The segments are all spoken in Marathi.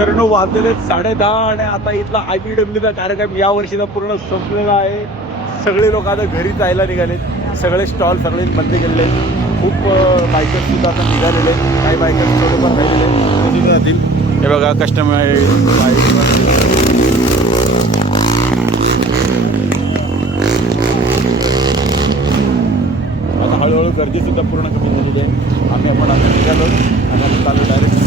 मित्रांनो वाजलेले 10:30 आणि आता इथला IBWचा कार्यक्रम या वर्षीचा पूर्ण संपलेला आहे. सगळे लोक आता घरी जायला निघालेत. सगळे स्टॉल सगळे बंद केलेले आहेत. खूप बायकर्स सुद्धा आता निघालेले आहेत. काही बायकर्स थोडेफार राहिलेले जातील. हे बघा कस्टमर आता हळूहळू गर्दी सुद्धा पूर्ण कमी झालेली आहे. आपण आता निघालो आणि आपण चालू डायरेक्ट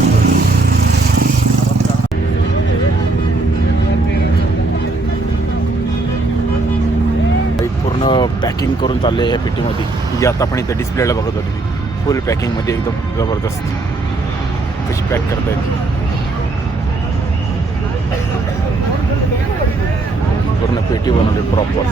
पूर्ण पॅकिंग करून चालले आहे ह्या पेटीमध्ये. जी आता आपण इथं डिस्प्लेला बघत होतो मी फुल पॅकिंगमध्ये एकदम जबरदस्त कशी पॅक करता येते. पूर्ण पेटी बनवली प्रॉपर.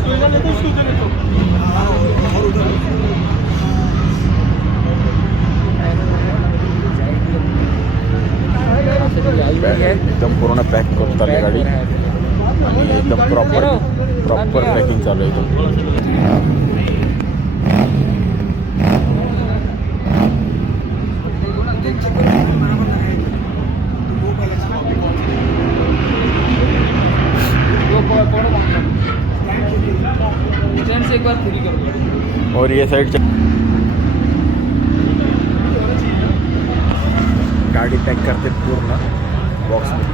एकदम पूर्ण पॅक करून चालली गाडी आणि एकदम प्रॉपर पॅकिंग चालू आहे एकदम. और ये साइड गाडी पॅक करते पूर्ण बॉक्समध्ये.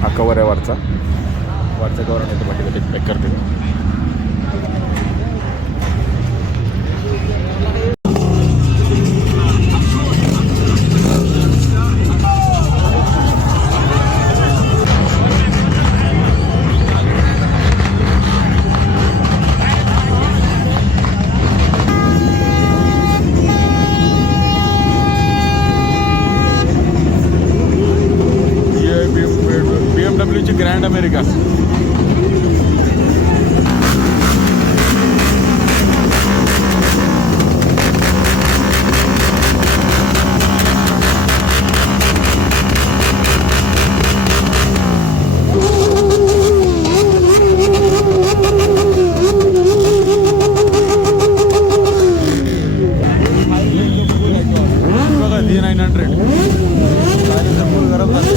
हा कवर आहे वरचा कवर नाही तर बाकी पॅक करते. BMWची ग्रँड अमेरिका. बघा D900 फुल गरम झाली.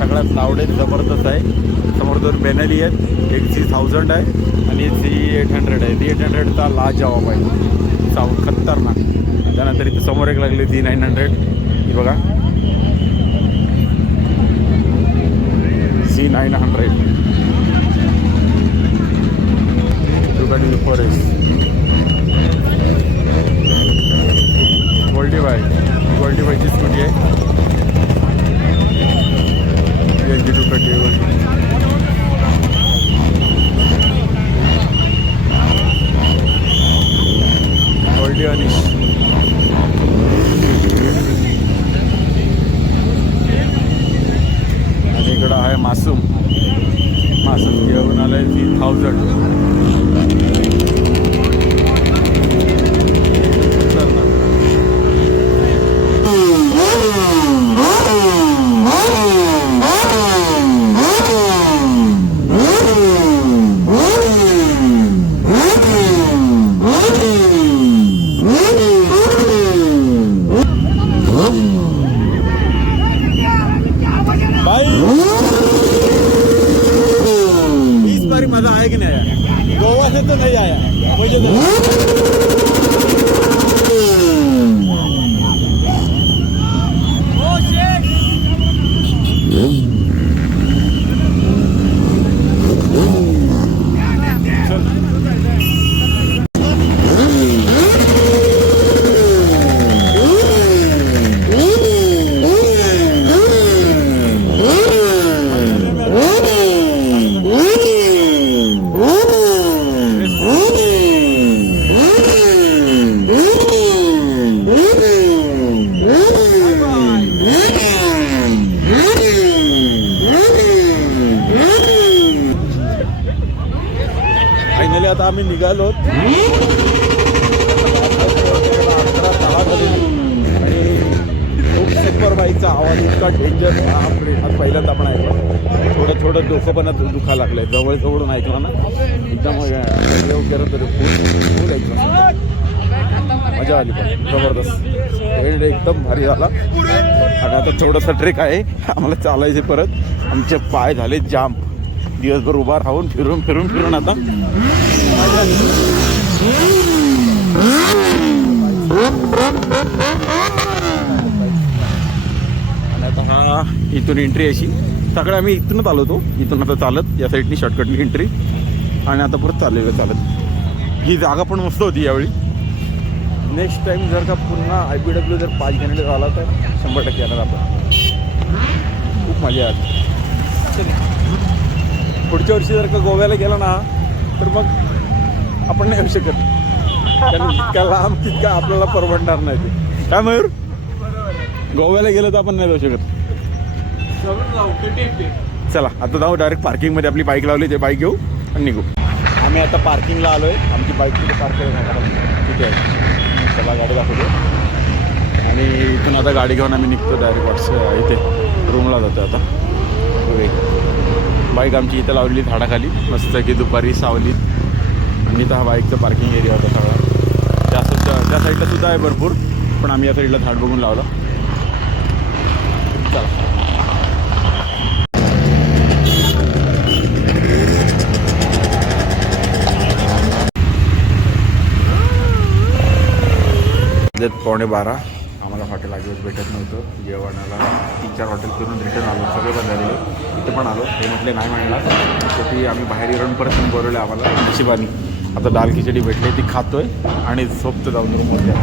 सगळ्यात आवडेल जबरदस्त आहे. समोर जर बेनली आहेत. एक C1000 आहे आणि C800 आहे. C800चा लाजवाब आहे, साऊंड खतरनाक. त्यानंतर इथे समोर एक लागली C900. ही बघा C900 दुगाडी फॉरेस्ट गोल्डी बायची स्कूटी आहे. गोल्डी अनिश आणि इकडं आहे मासूम घेऊन आलाय C1000. मजा आया कि नहीं आया? गोवा से तो नहीं आया मुझे फायनली आता आम्ही निघालो. 11:10 आणि खूप सुपर बाईकचा आवाज इतका डेंजर. आज पहिल्यांदा आपण ऐकलं. थोडं डोकं पण दुखा लागलंय. जवळजवळून ऐकलं ना एकदम करत फुल ऐकलं. मजा आली पण जबरदस्त. एंड एकदम भारी झाला. आणि आता थोडंसं ट्रेक आहे आम्हाला चालायचे परत. आमचे पाय झाले जाम. दिवसभर उभा राहून फिरून आता आणि आता हा इथून एंट्री अशी. सगळं आम्ही इथूनच आलो होतो. इथून आता चालत या साईडनी शॉर्टकटनी एंट्री आणि आता परत चाललेलं चालत. ही जागा पण मस्त होती यावेळी. नेक्स्ट टाइम जर का पुन्हा IBW जर 5 घंटे झाला तर 100% येणार आपण. खूप मजा आली. पुढच्या वर्षी जर का गोव्याला गेला ना तर मग आपण नाही येऊ शकत. कारण जितका लांब तितका आपल्याला परवडणार नाही ते. काय मयूर? गोव्याला गेलं तर आपण नाही जाऊ शकत. चला आता जाऊ डायरेक्ट पार्किंगमध्ये. आपली बाईक लावली ते बाईक घेऊ आणि निघू. आम्ही आता पार्किंगला आलो आहे. आमची बाईक तिथे पार्क तिथे आहे. चला गाडी दाखवतो. आणि इथून आता गाडी घेऊन आम्ही निघतो डायरेक्ट इथे रूमला जातो. आता बाईक आमची इथं लावलेली झाडाखाली मस्त की दुपारी सावलीत. आणि इथं हा बाईकचा पार्किंग एरिया होता सगळा. त्या साईडला सुद्धा आहे भरपूर, पण आम्ही या साईडला झाड बघून लावला. चला पावणे 12. आम्हाला हॉटेल आजच भेटत नव्हतं. जेवणाला 3-4 हॉटेल फिरून रिटर्न आलो. सगळे बंद झालेले. इथे पण आलो. ते म्हटले नाही म्हणला. शेवटी आम्ही बाहेर येऊन परत बोलवले आम्हाला नशिबानी. आता दाल खिचडी भेटली ती खातोय आणि झोपतो जाऊन रूममध्ये.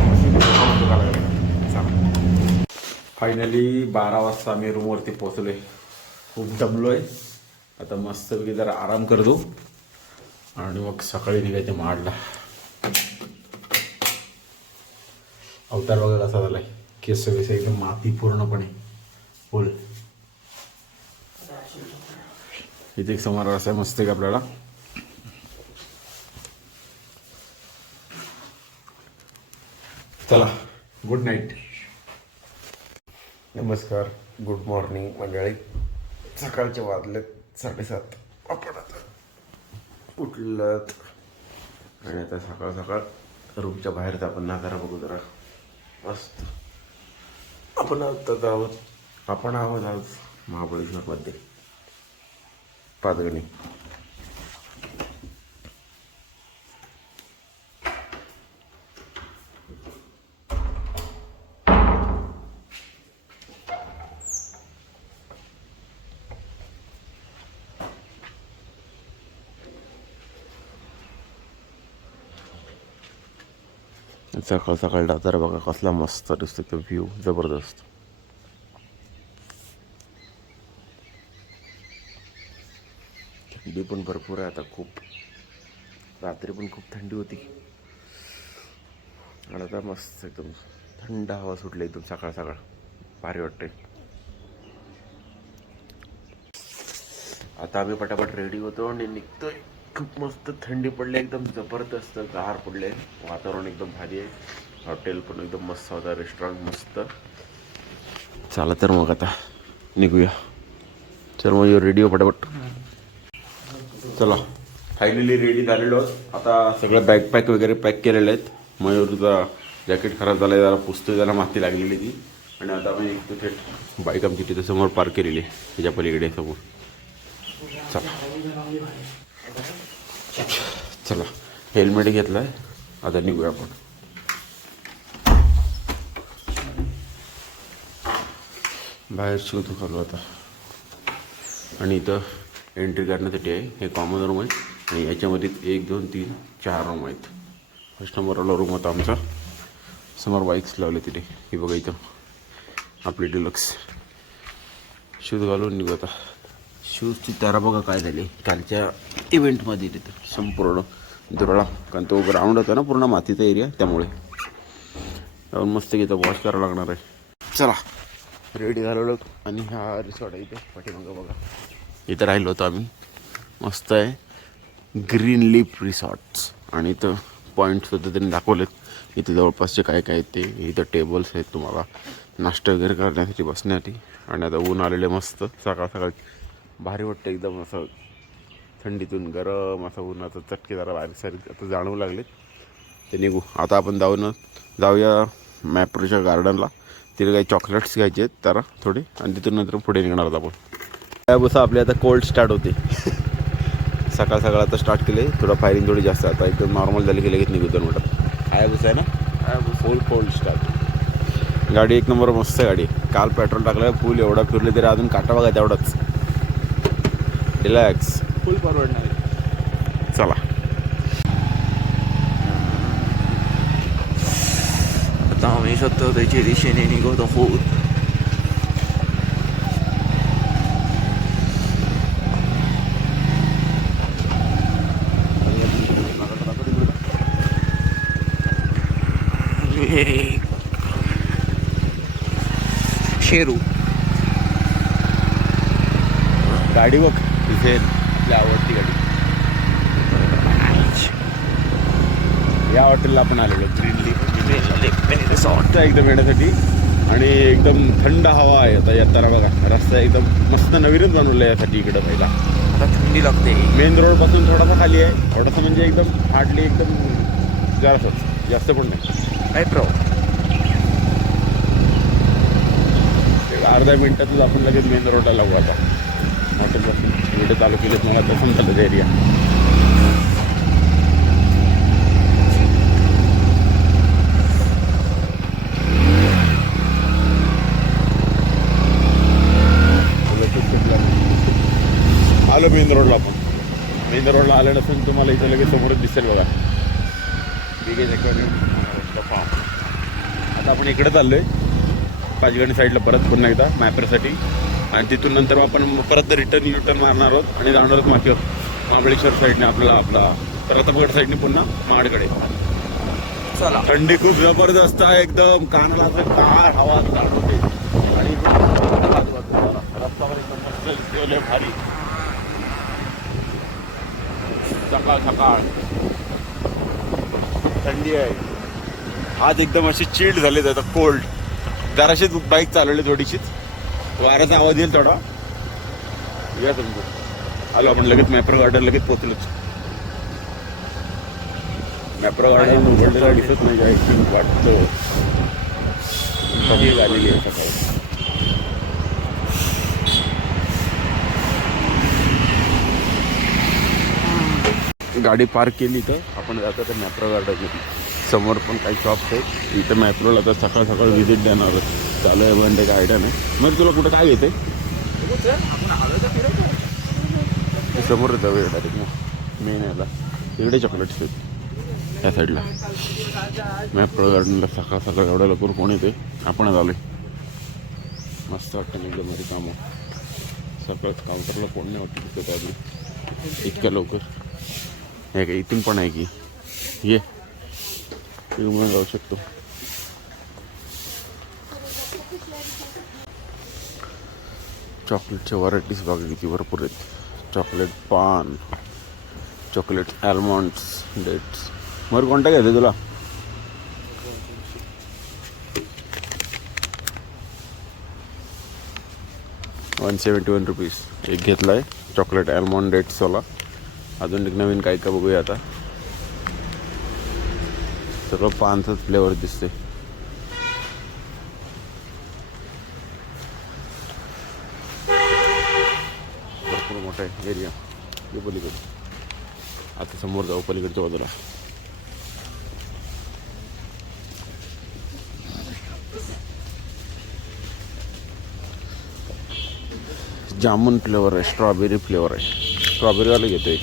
फायनली 12 वाजता आम्ही रूमवरती पोहोचलो आहे. खूप दमलो आहे. आता मस्तपैकी जरा आराम करतो आणि मग सकाळी निघायचे महाडला. अवतार बघा कसा झालाय. केस एकदम माती पूर्णपणे फुल. इथे एक समोर रस्ता आहे मस्त आहे आपल्याला. चला गुड नाईट. नमस्कार, गुड मॉर्निंग मंडळी. सकाळचे वाजलेत 7:30. आपण आता उठलत आणि आता सकाळ सकाळ रूमच्या बाहेरचा आपण नजारा बघू जरा. मस्त. आपण आहोत आज महाबळेश्वरमध्ये. पाचगणी. सकाळ सकाळ जाताना बघा कसला मस्त दिसतो तो व्ह्यू, जबरदस्त. थंडी पण भरपूर आहे आता खूप. रात्री पण खूप थंडी होती आणि आता मस्त एकदम थंड हवा सुटली एकदम सकाळ सकाळ, भारी वाटते. आता आम्ही पटापट रेडी होतो आणि निघतोय. खूप मस्त थंडी पडली, एकदम जबरदस्त गार पडले, वातावरण एकदम भारी आहे. हॉटेल पण एकदम मस्त होता, रेस्टॉरंट मस्त. चला तर मग आता निघूया. चल मग रेडी हो पटापट. चला फायनली रेडी झालेलो आहोत. आता सगळं बॅगपॅक वगैरे पॅक केलेले आहेत. मयूरचा जॅकेट खराब झालं आहे, जरा पुसतोय, त्याला माती लागलेली ती. आणि आता आम्ही निघतो थेट. बाईक आमची तिथे समोर पार्क केलेली आहे, त्याच्या पलीकडे समोर. चला चला हेल्मेट घेतलं आहे, आता निघूया आपण. बाहेर शोधू खालो आता. आणि इथं एंट्री करण्यासाठी आहे, हे कॉमन रूम आहे आणि याच्यामध्ये 1 2 3 4 रूम आहेत. फर्स्ट नंबरवाला रूम होता आमचा, समोर बाईक्स लावले तिथे. ही बघा इथं आपली डिलक्स. शूज घालून निघू आता. शूजची तारा बघा काय झाली कालच्या इव्हेंटमध्ये, तिथं संपूर्ण दुरळा, कारण तो ग्राउंड होता ना पूर्ण मातीचा एरिया, त्यामुळे जाऊन मस्त इथं वॉश करावं लागणार आहे. चला रेडी झालेलो आणि हा रिसॉर्ट आहे इथे पाठीमागं बघा. इथं राहिलो होतो आम्ही. मस्त आहे, ग्रीन लीफ रिसॉर्ट्स. आणि इथं पॉईंट्स होते त्यांनी दाखवलेत इथे जवळपासचे काय काय ते. इथं टेबल्स आहेत तुम्हाला नाश्ता वगैरे करण्यासाठी, बसण्यासाठी. आणि आता ऊन आलेले मस्त सकाळ सकाळ, भारी वाटतं एकदम. असं थंडीतून गरम असं उन्हाचं चटके जरा बारीक सारीक आता जाणवू लागलेत. ते निघू आता आपण जाऊया मॅप्रोच्या गार्डनला. तिथे काही चॉकलेट्स घ्यायचे आहेत त्याला थोडे, आणि तिथून नंतर पुढे निघणार आहोत आपण. काय बसा आपली आता कोल्ड स्टार्ट होते. सकाळ सकाळ आता स्टार्ट केले, थोडं फायरिंग थोडी जास्त. आता एकदम नॉर्मल झाली की लगेच निघू 2 मिनिटात. काय बसा आहे ना, फुल कोल्ड स्टार्ट. गाडी एक नंबर मस्त गाडी. काल पेट्रोल टाकलं फुल, एवढा फिरले तरी अजून काटा बघा तेवढाच. रिलॅक्स, फुल परवडणार. चला आता आम्ही सत्तरच्या दिशेने निघत आहोत. शेरू गाडी बघ, तिथे आपली आवडती गाडी. या हॉटेलला आपण आलेलो ग्रीन लीफ रिसॉर्टचा एकदम येण्यासाठी. आणि एकदम थंड हवा आहे आता येताना बघा. रस्ता एकदम मस्त नवीनच बनवला आहे यासाठी. इकडं पहिला आता थंडी लागते. मेन रोड पासून थोडासा खाली आहे, थोडासा म्हणजे एकदम हार्डली एकदम जरासंच, जास्त पण नाही. काय अर्ध्या मिनिटातच आपण लगेच मेन रोडला लागू. आता हॉटेलपासून व्हिडिओ चालू केलेत मला तसं झालं एरिया. आलो मेन रोडला आपण. मेन रोडला आलं नसून तुम्हाला इथं लगेच समोरच दिसेल बघा बिगेज ॲक्वेरियम फार्म. आता आपण इकडे चाललोय पाचगणी साईडला परत पुन्हा एकदा मॅपरसाठी. आणि तिथून नंतर आपण परत रिटर्न युटर्न मारणार आहोत आणि जाणार आहोत महाबळेश्वर साईडने आपला प्रतापगड साईडने पुन्हा महाडकडे. चला थंडी खूप जबरदस्त आहे एकदम. कानाला असं गार हवा जाणवते. आणि रस्त्यावर एकदम भारी सकाळ सकाळ थंडी आहे. आज एकदम अशी चिल्ड झाली आता कोल्ड. जराशीच बाईक चालवली थोडीशीच, वाऱ्याचा आवाज येईल थोडा. या तुमचं आलो आपण लगेच मॅप्रो गार्डन लगेच पोचलोच. मॅप्रो गार्डन उघडलेला दिसत नाही काय वाटतं. कधी झालेली आहे सकाळी. गाडी पार्क केली तर आपण जातो तर मॅप्रो गार्डनमध्ये. समोर पण काही शॉप्स आहेत. इथं मॅप्रोला तर सकाळ सकाळ व्हिजिट देणार चालू आहे बंड काय आयडिया नाही. मग तुला कुठं काय घेते समोर जाऊया डायरेक्ट मग मेन याला इकडे चॉकलेट्स आहेत त्या साईडला. मॅप्रो गार्डनला सकाळ सकाळ एवढ्या लवकर कोण येते. आपण आलो मस्त वाटतं एकदम मध्ये कामं. सकाळ काउंटरला कोण नाही वाटतं तिथं आधी इतक्या लवकर. हे काय इथून पण आहे की ये म्हणून जाऊ शकतो. चॉकलेटच्या व्हरायटीज बघा किती भरपूर आहेत. चॉकलेट पान, चॉकलेट आल्मंड्स, डेट्स. मग कोणता घ्यायचं तुला? ₹171 एक घेतला आहे चॉकलेट आल्मंड डेट्सवाला. अजून एक नवीन काय का बघूया आता. सगळं पानचंच फ्लेवर दिसते. भरपूर मोठा आहे एरिया. हे पलीकडे आता समोर जाऊ पलीकडच्या बाजूला. जामुन फ्लेवर आहे, स्ट्रॉबेरी फ्लेवर आहे. स्ट्रॉबेरीवाला घेतो एक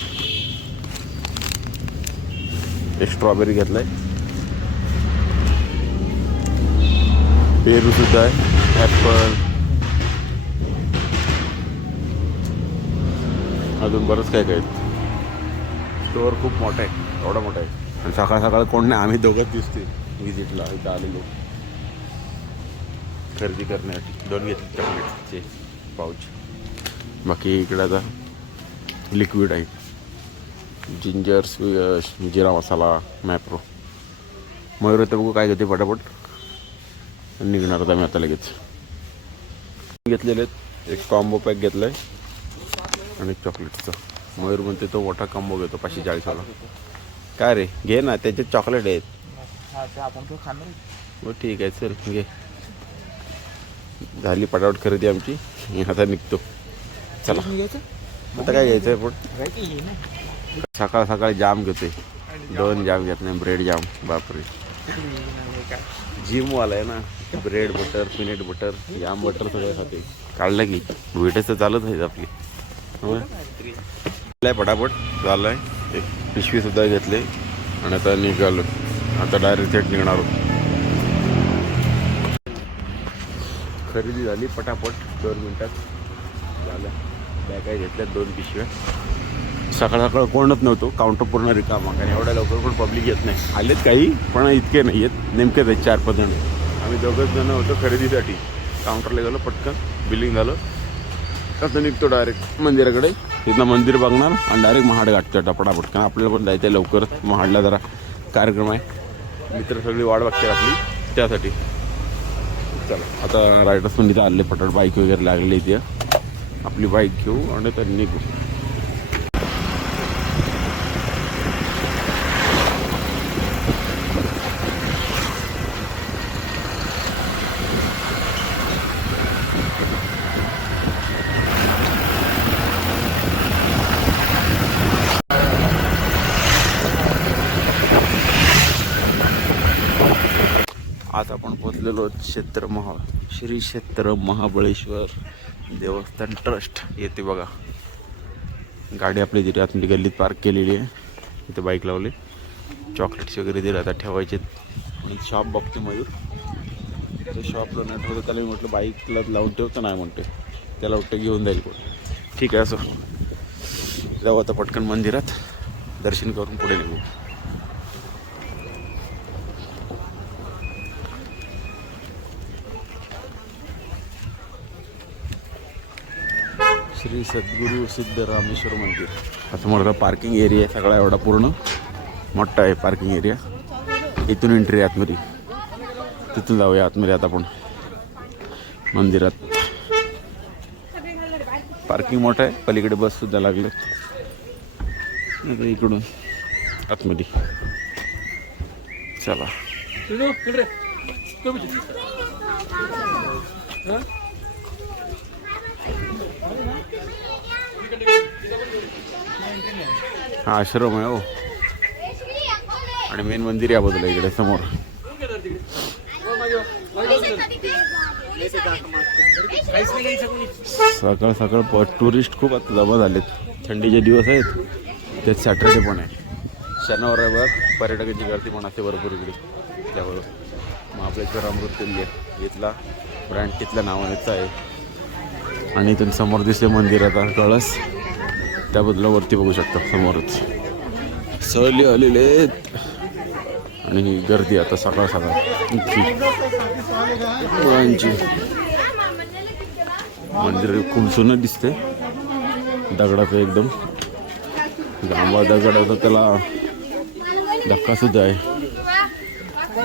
स्ट्रॉबेरी घेतलाय. पेरू सुद्धा आहे, ॲपल, अजून बरंच काय काय. स्टोअर खूप मोठा आहे, एवढा मोठा आहे. आणि सकाळ सकाळ कोण नाही, आम्ही दोघंच दिसते विजिटला इथं आलेलो खरेदी करण्यासाठी. 2 घेतले चॉकलेटचे पाऊच. बाकी इकडे आता लिक्विड आहे. जिंजर, जिरा मसाला, मॅप्रो. मयूर तर बघू काय घेते पटापट निघणार होता मी आता लगेच. घेतलेले आहेत. एक कॉम्बो पॅक घेतला आहे आणि चॉकलेटचा. मयूर म्हणते तो मोठा कॉम्बो घेतो 540वाला. काय रे घे ना, त्याच्यात चॉकलेट आहेत. आपण तो खाणार. हो ठीक आहे चल घे. झाली पटापट खरेदी आमची. आता निघतो. चला आता काय घ्यायचं आहे पण. सकाळ सकाळी जाम घेतोय. 2 जाम घेत नाही, ब्रेड जाम. बापरे जिमवाला आहे ना. ब्रेड बटर, पीनट बटर, जाम बटर सगळं खाते. काढलं की व्हिडिओ तर चालत आहे आपली. पटापट झालं आहे. एक पिशवीसुद्धा घेतली आणि आता निघालो. आता डायरेक्ट थेट निघणार आहोत. खरेदी झाली पटापट 2 मिनटात झालं. बॅगा घेतल्या 2 पिशव्या. सकाळ सकाळ कोणच नव्हतो. काउंटर पूर्ण रिकामा. कारण एवढ्या लवकर पण पब्लिक येत नाही. आलेत काही पण इतके नाही येत. नेमकेच आहेत 4-5 जण. आम्ही 2 जण होतो खरेदीसाठी. काउंटरला गेलो पटकन बिलिंग झालं. आता निघतो डायरेक्ट मंदिराकडे. तिथनं मंदिर बघणार आणि डायरेक्ट महाड गाठतो पटापट. कारण आपल्याला पण जायचं आहे लवकरच. महाडला जरा कार्यक्रम आहे. मित्र सगळी वाट बघते आपली त्यासाठी. चला आता रायडर्स पण इथं आले पटापट. बाईक वगैरे लागली इथे. आपली बाईक घेऊ आणि तर निघू. आज आपण पोचलेलो श्री क्षेत्र महाबळेश्वर देवस्थान ट्रस्ट येते बघा. गाडी आपली तिथे आतमध्ये गल्लीत पार्क केलेली आहे. इथे बाईक लावली. चॉकलेट्स वगैरे दिले आता ठेवायचे. आणि शॉप बघते मयूर. ते शॉपला नाही ठेवतं. त्याला मी म्हटलं बाईकला लावून ठेवतं नाही म्हणते. त्याला वाटतं घेऊन जाईल कोण. ठीक आहे असं जाऊ आता पटकन मंदिरात दर्शन करून पुढे निघू. श्री सद्गुरू सिद्धरामेश्वर मंदिर. आता मोठा पार्किंग एरिया आहे सगळा. एवढा पूर्ण मोठा आहे पार्किंग एरिया. इथून एंट्री आहे आतमध्ये. तिथून जाऊया आतमध्ये आता आपण मंदिरात. पार्किंग मोठं आहे. पलीकडे बससुद्धा लागले. आता इकडून आतमध्ये चला. हा आश्रम आहे हो. आणि मेन मंदिर या बाजूला इकडे समोर. सकाळ सकाळ टुरिस्ट खूप आता जमा झालेत. थंडीचे दिवस आहेत, त्यात सॅटर्डे पण आहे. शनिवार रविवार पर्यटकांची गर्दी पण असते भरपूर इकडे. त्यामुळं महाबळेश्वर अमृततुल्य इथला ब्रँड तिथल्या नावानेच आहे. आणि इथून समोर दिसते मंदिर आता कळस, त्याबद्दल वरती बघू शकता समोरच सहली आलेले आहेत. आणि ही गर्दी आता सकाळ सकाळ मुलांची. मंदिर खूप जुनं दिसते, दगडाचं एकदम लांबा दगड होता, त्याला धक्का सुद्धा आहे.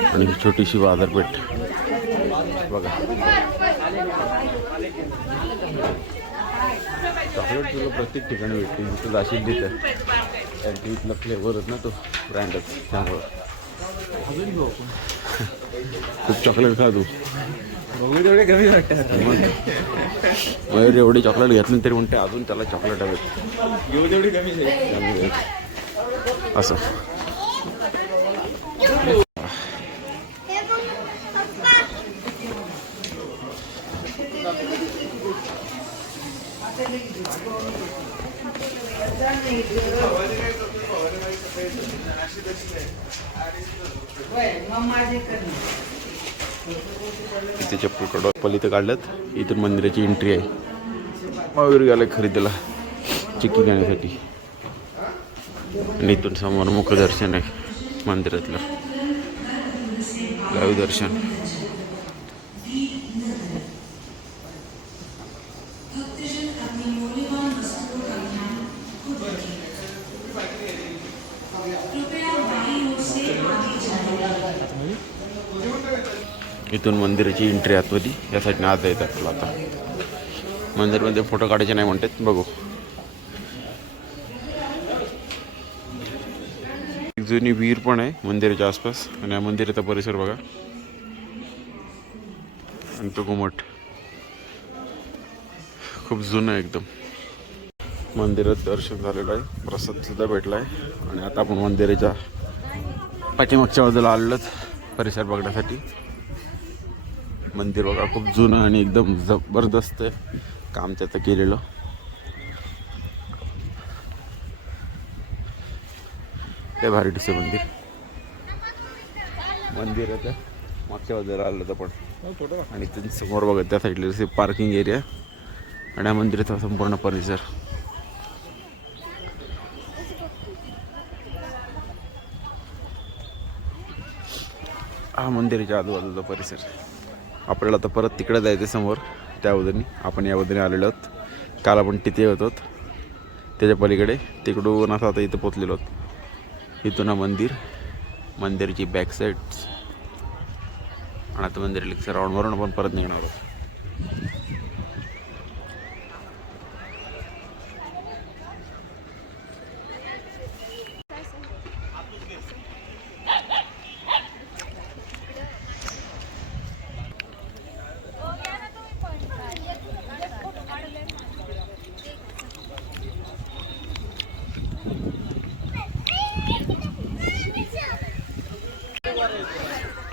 आणि छोटीशी बाजारपेठ बघा. चॉकलेट तुला प्रत्येक ठिकाणी भेटते, जिथं जाशील तिथं. कारण की इथला फ्लेवरच ना तो ब्रँडच, त्यामुळं खूप चॉकलेट खा तू. तेवढे कमी वाटतात. मग एवढी चॉकलेट घेतली तरी म्हणते अजून त्याला चॉकलेट हवेत. तेवढी कमी असं. इथे चप्पल कडपल इथं काढल्यात. इथून मंदिराची एंट्री आहे. महावीर गेला खरेदीला चिक्की घेण्यासाठी. आणि इथून समोर मुखदर्शन आहे मंदिरातलं, लाईव्ह दर्शन. इथून मंदिराची एंट्री आतमध्ये या साईडने आता येत आपल्याला. आता मंदिरमध्ये फोटो काढायचे नाही म्हणतात, बघू. एक जुनी विहीर पण आहे मंदिराच्या आसपास. आणि या मंदिराचा परिसर बघा. आणि तो घुमट खूप जुनं आहे एकदम. मंदिरात दर्शन झालेलं आहे, प्रसाद सुद्धा भेटला आहे. आणि आता आपण मंदिराच्या पाठीमागच्या बाजूला आलेलोच परिसर बघण्यासाठी. मंदिर बघा खूप जुनं आणि एकदम जबरदस्त काम त्याचं केलेलं. ते भारी दिसते मंदिर. मंदिराच्या मागच्या बाजूला आलं तर पण. आणि त्यांच्या समोर बघा त्या साईडला पार्किंग एरिया. आणि या मंदिराचा संपूर्ण परिसर. हा मंदिराच्या आजूबाजूचा परिसर. आपल्याला आता परत तिकडे जायचं समोर, त्या बाजूने. आपण या बाजूने आलेलो आहोत. काल आपण तिथे होतो, त्याच्या पलीकडे तिकडून असं आता इथं पोचलेलो आहोत. इथून हा मंदिर, मंदिराची बॅक साईड्स. आणि आता मंदिर राऊंड मारून आपण परत निघणार आहोत.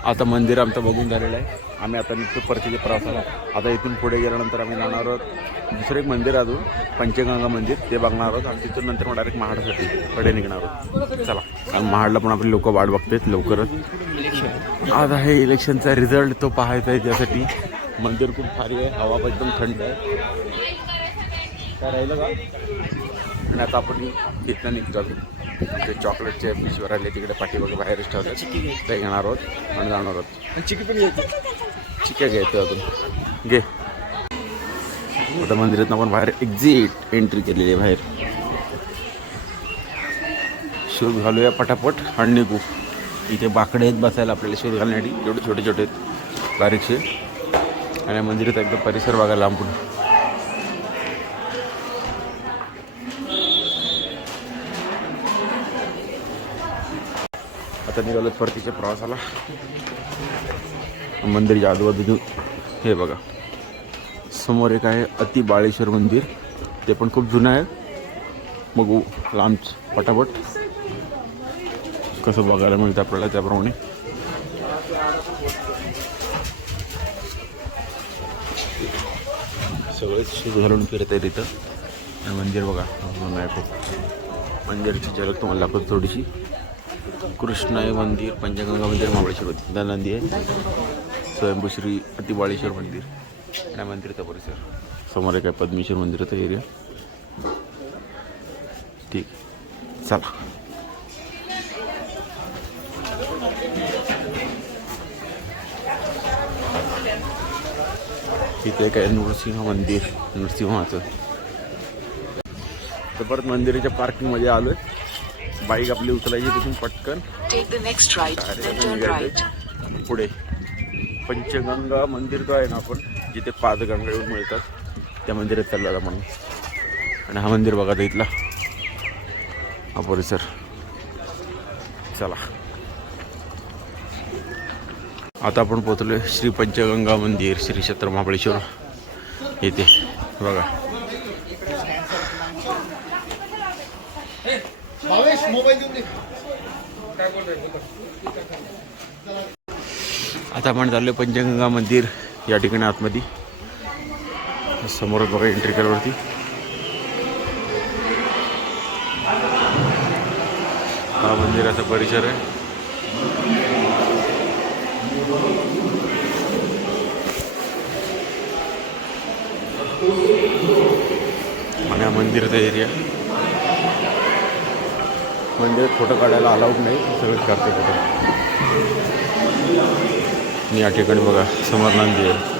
आता मंदिर आमचं बघून झालेलं आहे. आम्ही आता निघतो परतीच्या प्रवासाला. आता इथून पुढे गेल्यानंतर आम्ही जाणार आहोत दुसरं एक मंदिर अजून, पंचगंगा मंदिर, ते बघणार आहोत. आणि तिथून नंतर मग डायरेक्ट महाडसाठी कडे निघणार आहोत. चला, कारण महाडला पण आपली लोक वाट बघतात लवकरच. आज आहे इलेक्शनचा रिझल्ट, तो पाहायचा आहे. त्यासाठी मंदिर खूप भारी आहे, हवा पण एकदम थंड आहे. काय राहिलं का? आणि आता आपण इथनं निघतो. ते चॉकलेटचे पिशवी राहिले तिकडे पाठीमागे बाहेरच ठेवले, ते घेणार आहोत आणि जाणार आहोत. चिक्की पण घ्यायची, चिक्क्या घ्यायचं अजून घे. आता मंदिरात आपण बाहेर एक्झिट एंट्री केलेली आहे. बाहेर शोध घालूया पटापट आणि निघू. इथे बाकडे आहेत बसायला आपल्याला शोध घालण्यासाठी, एवढे छोटे छोटे आहेत बारीकशे. आणि मंदिरात एकदम परिसर बघायला लांबून. आता निघालो परतीच्या प्रवासाला. मंदिराच्या आजूबाजूला हे बघा समोर एक आहे अति बाळेश्वर मंदिर. ते पण खूप जुनं आहे. बघू लांब पटापट कसं बघायला मिळतं आपल्याला त्याप्रमाणे. सगळेच सुरू घालून फिरत आहे तिथं. आणि मंदिर बघा नाही खूप मंदिराची झलक तुम्हाला दाखवतो थोडीशी. कृष्णाई मंदिर, पंचगंगा मंदिर, महाबळेश्वर नंदी आहे, स्वयंभूश्री अतिबाळेश्वर मंदिर आणि मंदिराचा परिसर. समोर एक आहे पद्मेश्वर मंदिराचा एरिया. ठीक चला. इथे एक आहे नृसिंह मंदिर, नृसिंहाचं. तर परत मंदिराच्या पार्किंगमध्ये आलोय. बाईक आपली उचलायची तिथून पटकन पुढे पंचगंगा मंदिर जो आहे ना आपण जिथे 5 गंगा येऊन मिळतात त्या मंदिरात चालला म्हणून. आणि हा मंदिर बघा इथला हा परिसर. चला आता आपण पोहोचलोय श्री पंचगंगा मंदिर, श्री क्षेत्र महाबळेश्वर येथे. बघा आता आपण चाललोय पंचगंगा मंदिर या ठिकाणी आतमध्ये. समोर बघा एंट्री केल्यावरती हा मंदिराचा परिसर आहे. आणि हा मंदिराचा एरिया. मंदिरात फोटो काढायला अलाउड नाही, सगळेच काढते फोटो. या ठिकाणी बघा समोर नंदी आहे.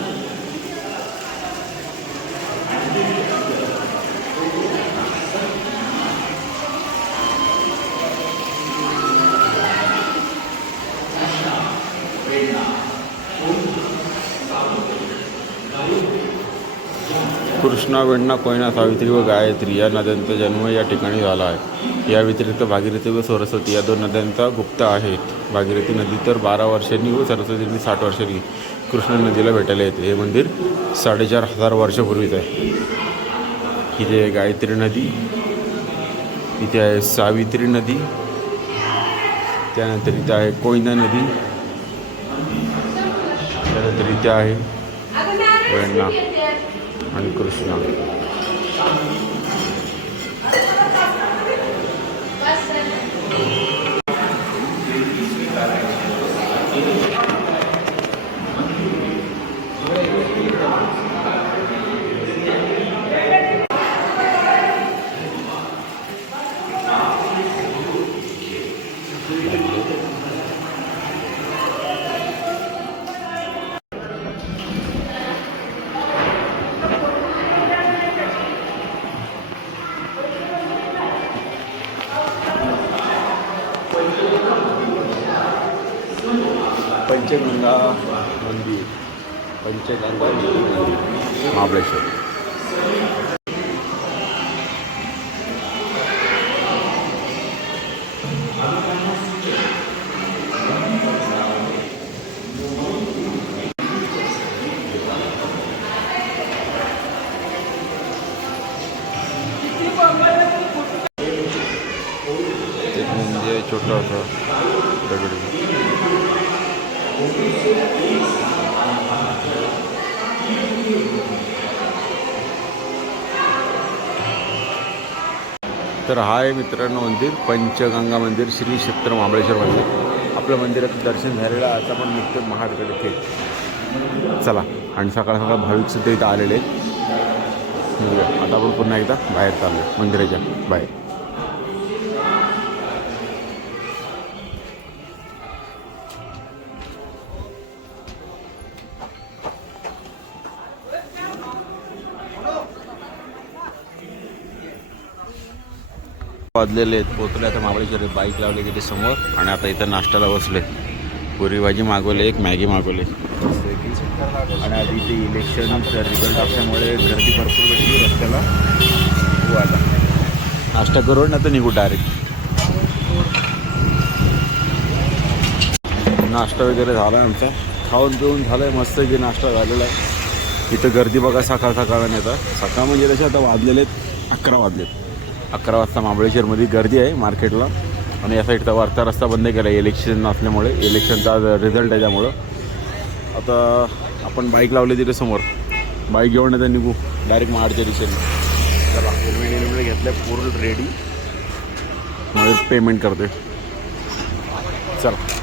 कृष्णा, वेण्णा, कोयना, सावित्री व गायत्री या नद्यांचा जन्म या ठिकाणी झाला आहे. या व्यतिरिक्त भागीरथी व सरस्वती या 2 नद्यांचा गुप्त आहेत. भागीरथी नदी तर 12 वर्षांनी व सरस्वती नदी 60 वर्षांनी कृष्णा नदीला भेटायला येते. हे मंदिर 4,500 वर्षापूर्वीच आहे. इथे आहे गायत्री नदी, इथे आहे सावित्री नदी, त्यानंतर इथे आहे कोयना नदी, त्यानंतर इथे आहे वेण्णा आणि कृष्णा. पंचगंगा मंदिर, पंचगंगा मंदिर महाबळेश्वर. एक म्हणजे छोटासा दगडी. तर हा आहे मित्रांनो मंदिर, पंचगंगा मंदिर, श्री क्षेत्र महाबळेश्वर मंदिर. आपलं मंदिराचं दर्शन झालेलं आहे. आता पण निघतो महाडकडे इथे. चला. आणि सकाळ सकाळ भाविकसुद्धा इथं आलेले आहेत. आता आपण पुन्हा एकदा बाहेर चाललो मंदिराच्या बाहेर. वाजलेले आहेत, पोचले आता महाबळेश्वर. बाईक लावले तिथे समोर आणि आता इथं नाश्त्याला बसले. पुरी भाजी मागवले, एक मॅगी मागवले. आणि आधी इथे इलेक्शनचा रिझल्ट असल्यामुळे गर्दी भरपूर भेटली रस्त्याला. हो आता नाश्ता करून आता निघू डायरेक्ट. नाश्ता वगैरे झाला आमचा, खाऊन पिऊन झालं आहे, मस्त की नाश्ता झालेला आहे. इथं गर्दी बघा सकाळ सकाळ येतात. सकाळ म्हणजे तसे आता वाजलेले आहेत 11 वाजलेत. 11 वाजता महाबळेश्वरमध्ये गर्दी आहे मार्केटला. आणि या साईडचा वरचा रस्ता बंद केला आहे इलेक्शन असल्यामुळे. इलेक्शनचा रिझल्ट आहे त्यामुळं. आता आपण बाईक लावली तिथे समोर. बाईक घेऊन आता निघू डायरेक्ट महाडच्या दिशेने. चला हेल्मेट घेतलं पूर्ण रेडी. मग पेमेंट करते. चला.